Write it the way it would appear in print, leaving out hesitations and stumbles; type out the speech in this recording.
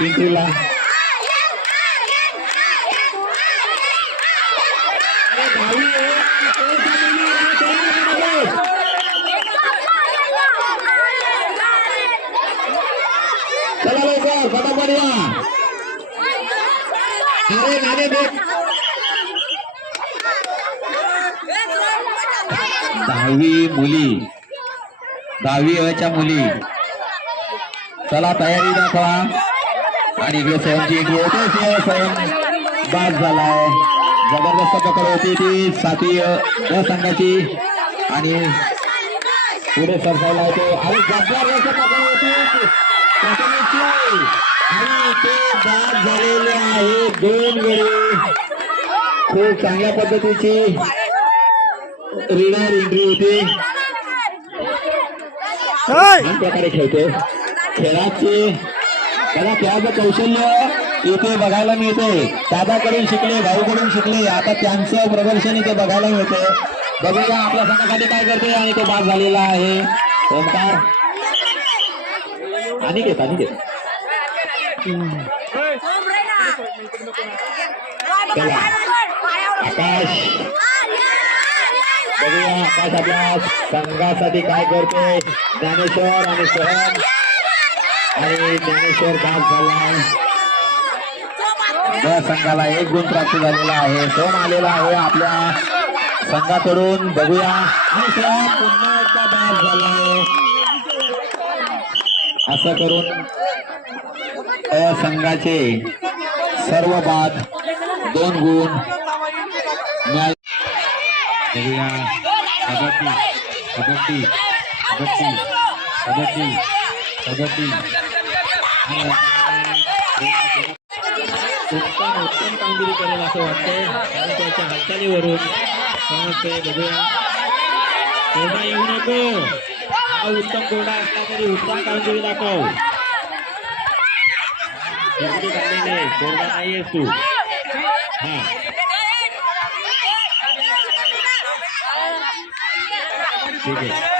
एंट्रीला चला लवकर फटाफट या अरे नाणे दे 10वी मुली 10वी अच्या मुली चला तयारी दाखवा आणि इकडे स्वयंची एंट्री होते स्वयं बाद झालाय जबरदस्त पकड होती ती 7वी अ संघाची आणि पुढे सरसायला होते आणि जबरदस्त पकड होती आणि ते बाद झालेले आहे 2 वेळी खूप चांगल्या पद्धतीची रीडर एंट्री होती प्रकारे खेळतो खेळाचे त्याला खेळाचं कौशल्य इथे बघायला मिळते दादाकडून शिकले भाऊकडून शिकले आता त्यांचं प्रदर्शन इथे बघायला मिळते बघूया आपल्या संघासाठी काय करते आणि तो बाद झालेला आहे ओंकार आणि घेत आकाश बघूया आकाश आपल्या संघासाठी काय करते ज्ञानेश्वर आणि सोहम आणि ज्ञानेश्वर बाद झाला संघाला 1 गुण प्राप्त झालेला आहे सोम आलेला आहे आपल्या संघाकडून बघूया आणि सोहम पुन्हा एकदा बाद झाला असं करून संघाचे सर्व बाद 2 गुण मिळाले बघूया कबड्डी कबड्डी कबड्डी कबड्डी कबड्डी उत्तम कामगिरी करेल असं वाटतंय कारण त्याच्या हालचालीवरून समजते बघूया कोरडा येऊ नको हा उत्तम कोरडा असला तरी उत्तम कामगिरी दाखव कोरडा नाहीयेस तू हा ठीक आहे